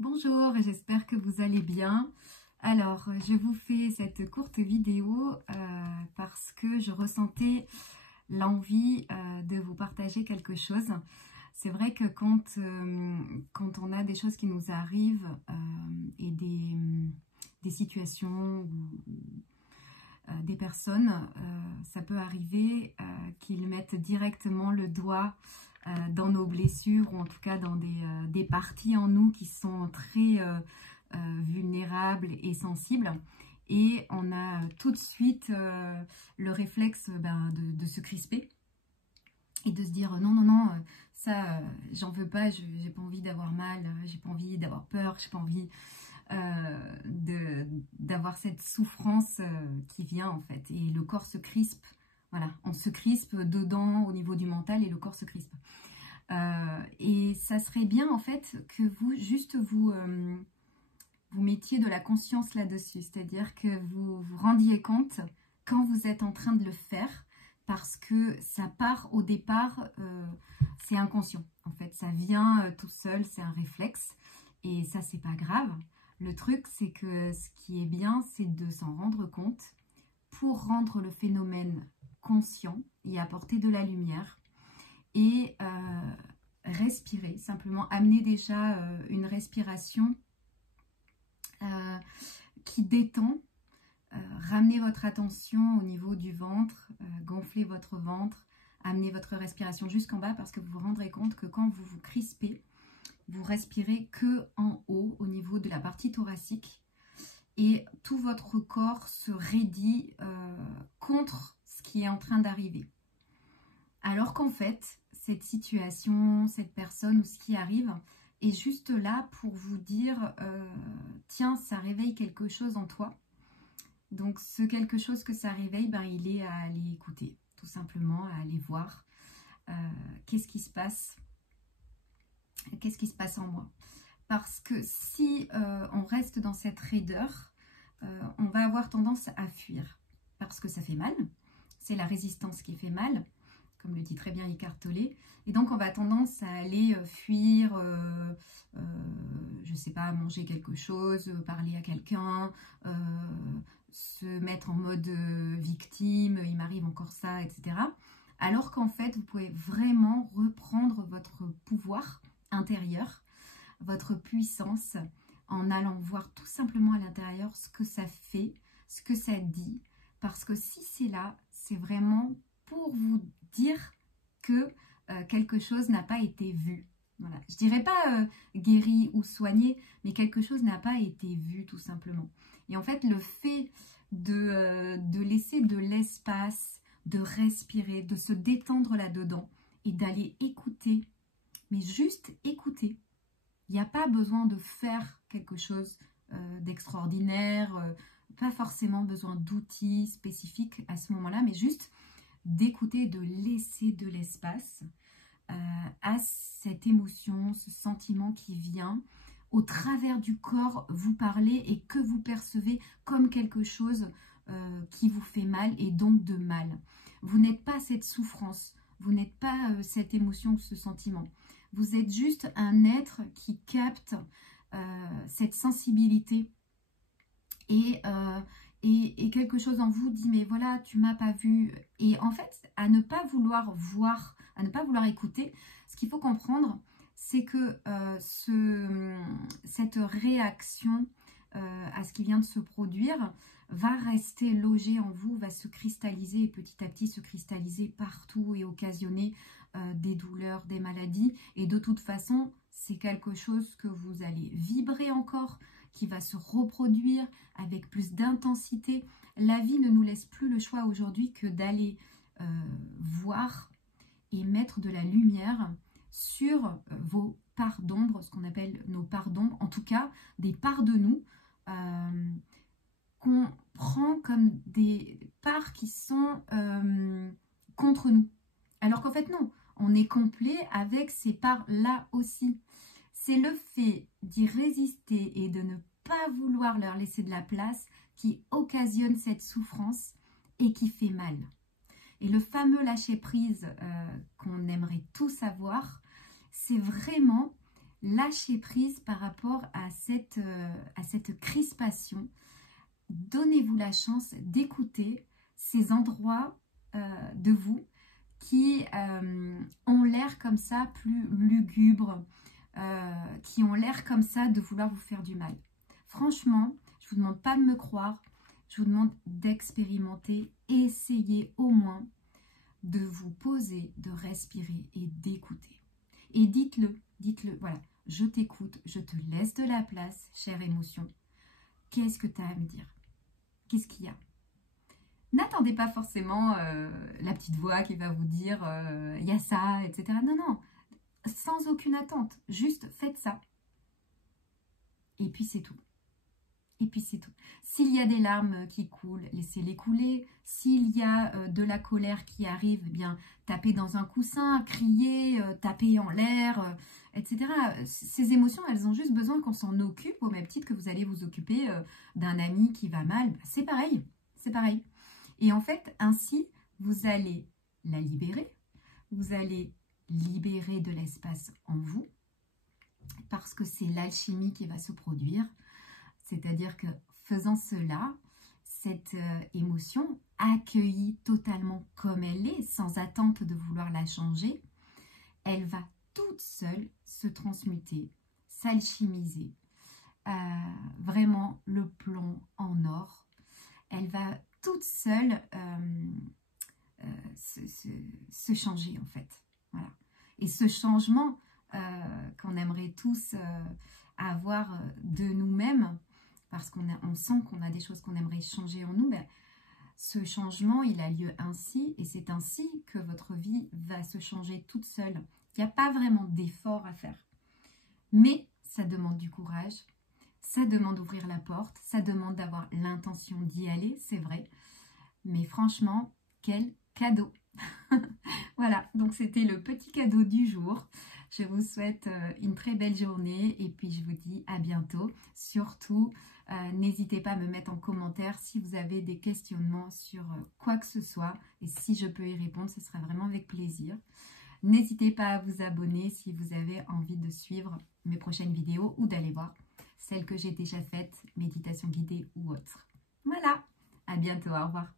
Bonjour, j'espère que vous allez bien. Alors, je vous fais cette courte vidéo parce que je ressentais l'envie de vous partager quelque chose. C'est vrai que quand on a des choses qui nous arrivent et des situations ou des personnes, ça peut arriver qu'ils mettent directement le doigt dans nos blessures ou en tout cas dans des parties en nous qui sont très vulnérables et sensibles. Et on a tout de suite le réflexe de se crisper et de se dire non, non, non, ça, j'en veux pas, j'ai pas envie d'avoir mal, j'ai pas envie d'avoir peur, j'ai pas envie d'avoir cette souffrance qui vient en fait. Et le corps se crispe, voilà, on se crispe dedans au niveau du mental et le corps se crispe. Et ça serait bien en fait que vous mettiez de la conscience là-dessus, c'est-à-dire que vous vous rendiez compte quand vous êtes en train de le faire, parce que ça part au départ, c'est inconscient en fait, ça vient tout seul, c'est un réflexe et ça c'est pas grave. Le truc c'est que ce qui est bien c'est de s'en rendre compte pour rendre le phénomène conscient et apporter de la lumière et respirer, simplement amener déjà une respiration qui détend. Ramenez votre attention au niveau du ventre, gonflez votre ventre, amenez votre respiration jusqu'en bas parce que vous vous rendrez compte que quand vous vous crispez, vous respirez que en haut, au niveau de la partie thoracique et tout votre corps se raidit contre ce qui est en train d'arriver. Alors qu'en fait, cette situation, cette personne ou ce qui arrive est juste là pour vous dire tiens, ça réveille quelque chose en toi. Donc ce quelque chose que ça réveille, il est à aller écouter, tout simplement, à aller voir qu'est-ce qui se passe en moi. Parce que si on reste dans cette raideur, on va avoir tendance à fuir, parce que ça fait mal, c'est la résistance qui fait mal, comme le dit très bien Eckhart Tolle, et donc on va tendance à aller fuir, je sais pas, manger quelque chose, parler à quelqu'un, se mettre en mode victime, il m'arrive encore ça, etc. Alors qu'en fait, vous pouvez vraiment reprendre votre pouvoir intérieur, votre puissance, en allant voir tout simplement à l'intérieur ce que ça fait, ce que ça dit, parce que si c'est là, c'est vraiment pour vous dire que quelque chose n'a pas été vu. Voilà. Je dirais pas guéri ou soigné, mais quelque chose n'a pas été vu tout simplement. Et en fait, le fait de laisser de l'espace, de respirer, de se détendre là-dedans et d'aller écouter, mais juste écouter. Il n'y a pas besoin de faire quelque chose d'extraordinaire, pas forcément besoin d'outils spécifiques à ce moment-là, mais juste d'écouter, de laisser de l'espace à cette émotion, ce sentiment qui vient au travers du corps vous parler et que vous percevez comme quelque chose qui vous fait mal et donc de mal. Vous n'êtes pas cette souffrance, vous n'êtes pas cette émotion ou ce sentiment. Vous êtes juste un être qui capte cette sensibilité et quelque chose en vous dit mais voilà, tu m'as pas vu. Et en fait, à ne pas vouloir voir, à ne pas vouloir écouter, ce qu'il faut comprendre, c'est que cette réaction à ce qui vient de se produire va rester logée en vous, va se cristalliser et petit à petit se cristalliser partout et occasionner des douleurs, des maladies. Et de toute façon, c'est quelque chose que vous allez vibrer encore, qui va se reproduire avec plus d'intensité. La vie ne nous laisse plus le choix aujourd'hui que d'aller voir et mettre de la lumière sur vos parts d'ombre, ce qu'on appelle nos parts d'ombre, en tout cas des parts de nous qu'on prend comme des parts qui sont contre nous. Alors qu'en fait non, on est complet avec ces parts-là aussi. C'est le fait d'y résister et de ne pas vouloir leur laisser de la place qui occasionne cette souffrance et qui fait mal. Et le fameux lâcher prise qu'on aimerait tous avoir, c'est vraiment lâchez prise par rapport à cette crispation. Donnez-vous la chance d'écouter ces endroits de vous qui ont l'air comme ça plus lugubres, qui ont l'air comme ça de vouloir vous faire du mal. Franchement, je ne vous demande pas de me croire, je vous demande d'expérimenter, essayez au moins de vous poser, de respirer et d'écouter. Et dites-le, voilà, je t'écoute, je te laisse de la place, chère émotion. Qu'est-ce que tu as à me dire? Qu'est-ce qu'il y a? N'attendez pas forcément la petite voix qui va vous dire il y a ça, etc. Non, non, sans aucune attente, juste faites ça. Et puis c'est tout. Et puis c'est tout. S'il y a des larmes qui coulent, laissez-les couler. S'il y a de la colère qui arrive, eh bien tapez dans un coussin, criez, tapez en l'air, etc. Ces émotions, elles ont juste besoin qu'on s'en occupe, au même titre que vous allez vous occuper d'un ami qui va mal. C'est pareil, c'est pareil. Et en fait, ainsi, vous allez la libérer. Vous allez libérer de l'espace en vous, parce que c'est l'alchimie qui va se produire. C'est-à-dire que faisant cela, cette émotion, accueillie totalement comme elle est, sans attente de vouloir la changer, elle va toute seule se transmuter, s'alchimiser. Vraiment le plomb en or. Elle va toute seule se changer en fait. Voilà. Et ce changement qu'on aimerait tous avoir de nous-mêmes, parce qu'on sent qu'on a des choses qu'on aimerait changer en nous, ben, ce changement, il a lieu ainsi, et c'est ainsi que votre vie va se changer toute seule. Il n'y a pas vraiment d'effort à faire. Mais ça demande du courage, ça demande d'ouvrir la porte, ça demande d'avoir l'intention d'y aller, c'est vrai. Mais franchement, quel cadeau! Voilà, donc c'était le petit cadeau du jour. Je vous souhaite une très belle journée et puis je vous dis à bientôt. Surtout, n'hésitez pas à me mettre en commentaire si vous avez des questionnements sur quoi que ce soit. Et si je peux y répondre, ce sera vraiment avec plaisir. N'hésitez pas à vous abonner si vous avez envie de suivre mes prochaines vidéos ou d'aller voir celles que j'ai déjà faites, méditation guidée ou autre. Voilà, à bientôt, au revoir.